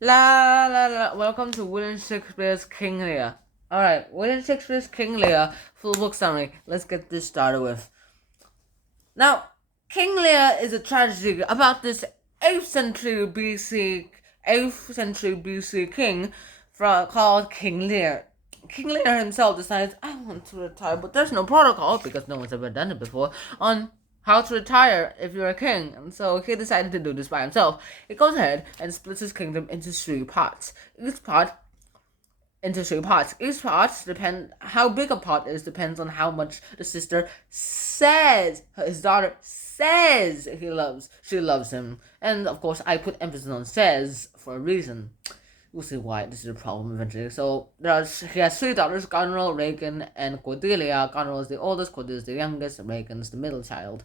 La la la. Welcome to William Shakespeare's King Lear. Alright, William Shakespeare's King Lear, full book summary. Let's get this started with. Now, King Lear is a tragedy about this 8th century BC 8th century BC king called King Lear. King Lear himself decides, I want to retire, but there's no protocol, because no one's ever done it before, on how to retire if you're a king. And so he decided to do this by himself. He goes ahead and splits his kingdom into three parts. Each part depend how big a pot is depends on how much the sister says his daughter says she loves him. And of course I put emphasis on says for a reason. We'll see why this is a problem eventually. So he has three daughters, Goneril, Regan, and Cordelia. Goneril is the oldest, Cordelia is the youngest, and Regan is the middle child.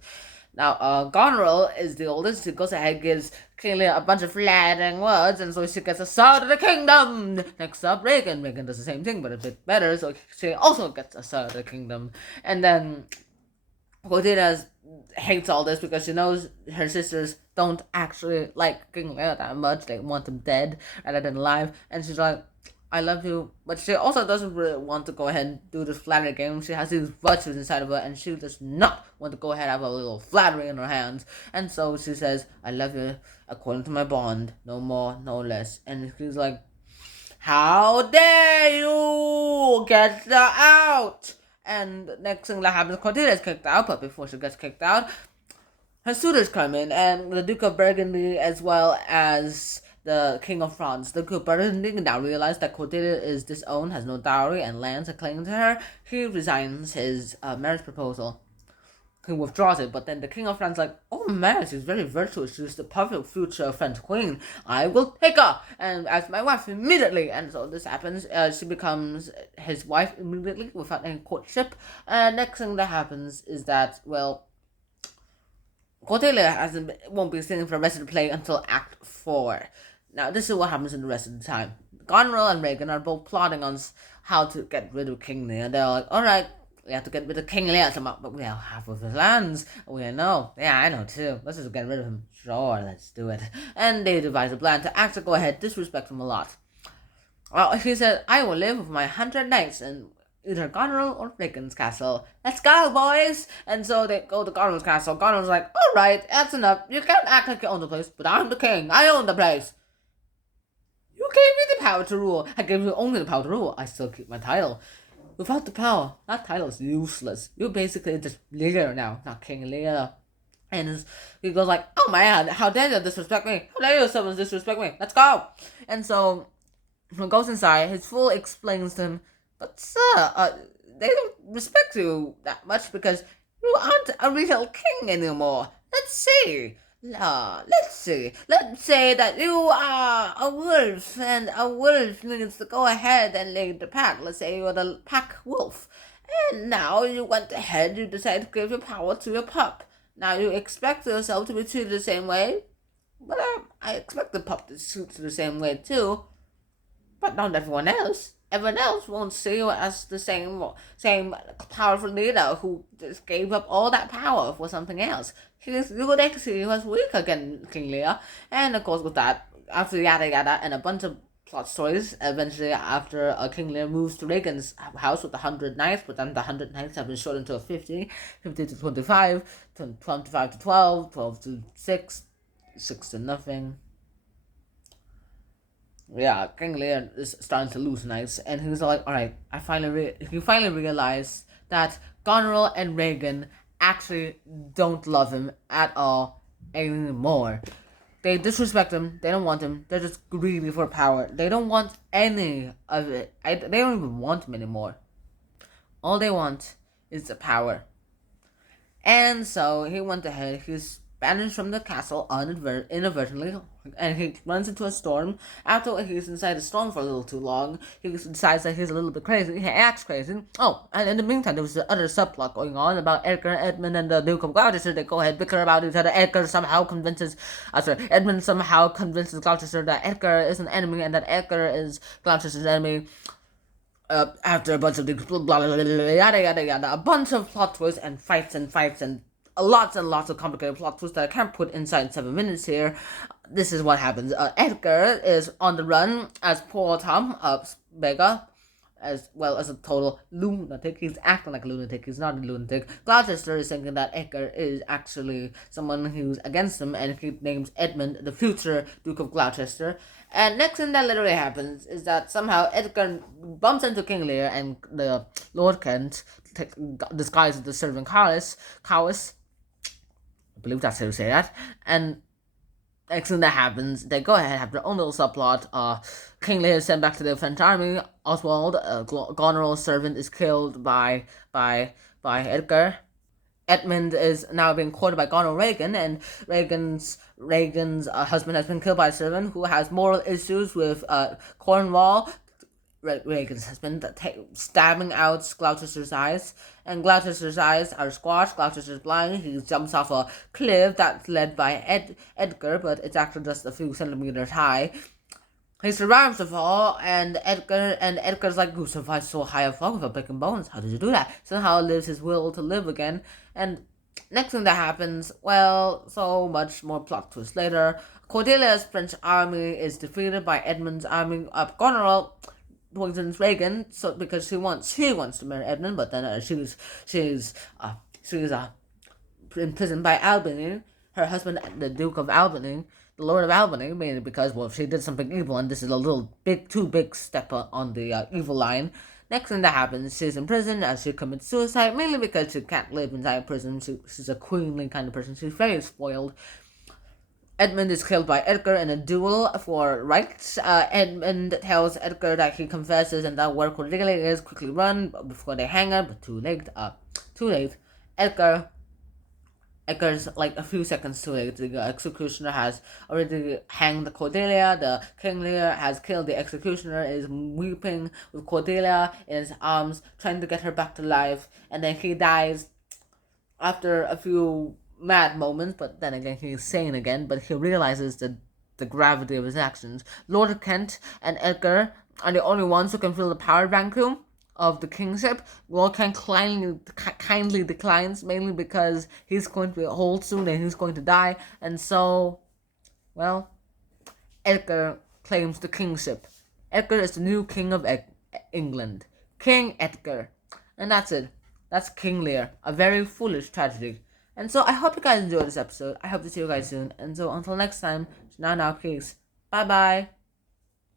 Now, Goneril is the oldest. She goes ahead, gives King Lear a bunch of flattering words, and so she gets a sword of the kingdom. Next up, Regan. Regan does the same thing, but a bit better, so she also gets a sword of the kingdom. And then Cordelia hates all this because she knows her sisters don't actually like King Lear that much. They want him dead rather than alive. And she's like, I love you. But she also doesn't really want to go ahead and do this flattery game. She has these virtues inside of her, and she does not want to go ahead and have a little flattery in her hands. And so she says, I love you according to my bond. No more, no less. And he's like, how dare you get out? And next thing that happens, Cordelia is kicked out, but before she gets kicked out, her suitors come in, and the Duke of Burgundy, as well as the King of France. The Duke of Burgundy now realized that Cordelia is disowned, has no dowry, and lands are clinging to her. He resigns his marriage proposal. He withdraws it, but then the King of France is like, oh man, she's very virtuous. She's the perfect future French queen. I will take her and as my wife immediately. And so this happens. She becomes his wife immediately without any courtship. Next thing that happens is that, well, Cordelia won't be singing for the rest of the play until Act 4. Now, this is what happens in the rest of the time. Goneril and Regan are both plotting on how to get rid of King Lear. They're like, alright, we have to get rid of King Lear, but we have half of his lands. We know. Yeah, I know too. Let's just get rid of him. Sure, let's do it. And they devise a plan to actually go ahead, disrespect him a lot. Well, he said, I will live with my 100 knights and either Goneril or Regan's castle. Let's go, boys! And so they go to Goneril's castle. Goneril's like, alright, that's enough. You can't act like you own the place, but I'm the king. I own the place. You gave me the power to rule. I gave you only the power to rule. I still keep my title. Without the power, that title is useless. You're basically just Lear now, not King Lear. And he goes like, oh man, how dare you disrespect me? How dare you someone disrespect me? Let's go! And so he goes inside. His fool explains to him, but sir, they don't respect you that much because you aren't a real king anymore. Let's see. Let's see. Let's say that you are a wolf, and a wolf needs to go ahead and lead the pack. Let's say you're the pack wolf. And now you went ahead, you decided to give your power to your pup. Now you expect yourself to be treated the same way, but I expect the pup to treat you the same way too. But not everyone else. Everyone else won't see you as the same powerful leader who just gave up all that power for something else. You would like to see he was weak against King Lear. And of course with that, after yada yada and a bunch of plot stories, eventually after King Lear moves to Regan's house with the 100 knights, but then the 100 knights have been shortened to 50, 50 to 25, 25 to 12, 12 to 6, 6 to nothing. Yeah, King Lear is starting to lose knights, and he's like, alright, he finally realized that Goneril and Regan actually don't love him at all anymore. They disrespect him, they don't want him, they're just greedy for power. They don't want any of it. They don't even want him anymore. All they want is the power. And so he went ahead, he's banished from the castle inadvertently, and he runs into a storm. After he's inside the storm for a little too long, he decides that he's a little bit crazy. He acts crazy. Oh, and in the meantime, there was the other subplot going on about Edgar, Edmund, and the Duke of Gloucester. They go ahead, bicker about each other. Edmund somehow convinces Gloucester that Edgar is an enemy and that Edgar is Gloucester's enemy. After a bunch of blah, blah, blah, blah, yada yada yada, a bunch of plot twists and fights and lots and lots of complicated plot twists that I can't put inside 7 minutes here. This is what happens. Edgar is on the run as poor Tom Vega, as well as a total lunatic. He's acting like a lunatic. He's not a lunatic. Gloucester is thinking that Edgar is actually someone who's against him, and he names Edmund the future Duke of Gloucester. And next thing that literally happens is that somehow Edgar bumps into King Lear and the Lord Kent, disguised as the servant Cowis. I believe that's how you say that. And next thing that happens, they go ahead, have their own little subplot. King Lear is sent back to the French army. Oswald, Goneril's servant, is killed by Edgar. Edmund is now being courted by Gonerill Regan, and Regan's husband has been killed by a servant who has moral issues with Cornwall. Regan's husband stabbing out Gloucester's eyes, and Gloucester's eyes are squashed. Gloucester's blind. He jumps off a cliff that's led by Edgar, but it's actually just a few centimeters high. He survives the fall, and Edgar's like, "Who survived so high a fall without breaking bones? How did you do that?" Somehow lives his will to live again. And next thing that happens, well, so much more plot twist later. Cordelia's French army is defeated by Edmund's army. Goneril poisons Regan, so because she wants to marry Edmund, but then she's imprisoned by Albany, her husband, the Duke of Albany, the Lord of Albany, mainly because, well, she did something evil, and this is a too big step on the evil line. Next thing that happens, she's in prison as she commits suicide, mainly because she can't live inside prison. She's a queenly kind of person. She's very spoiled. Edmund is killed by Edgar in a duel for rights. Edmund tells Edgar that he confesses and that where Cordelia is, quickly run before they hang her, but too late. Edgar's like a few seconds too late. The executioner has already hanged Cordelia. The King Lear has killed the executioner, is weeping with Cordelia in his arms, trying to get her back to life, and then he dies after a few mad moments, but then again he's sane again, but he realizes the gravity of his actions. Lord Kent and Edgar are the only ones who can fill the power vacuum of the kingship. Lord Kent kindly declines, mainly because he's going to be old soon and he's going to die, and so, well, Edgar claims the kingship. Edgar is the new king of England. King Edgar. And that's it. That's King Lear. A very foolish tragedy. And so I hope you guys enjoyed this episode. I hope to see you guys soon. And so until next time, now, peace. Bye-bye.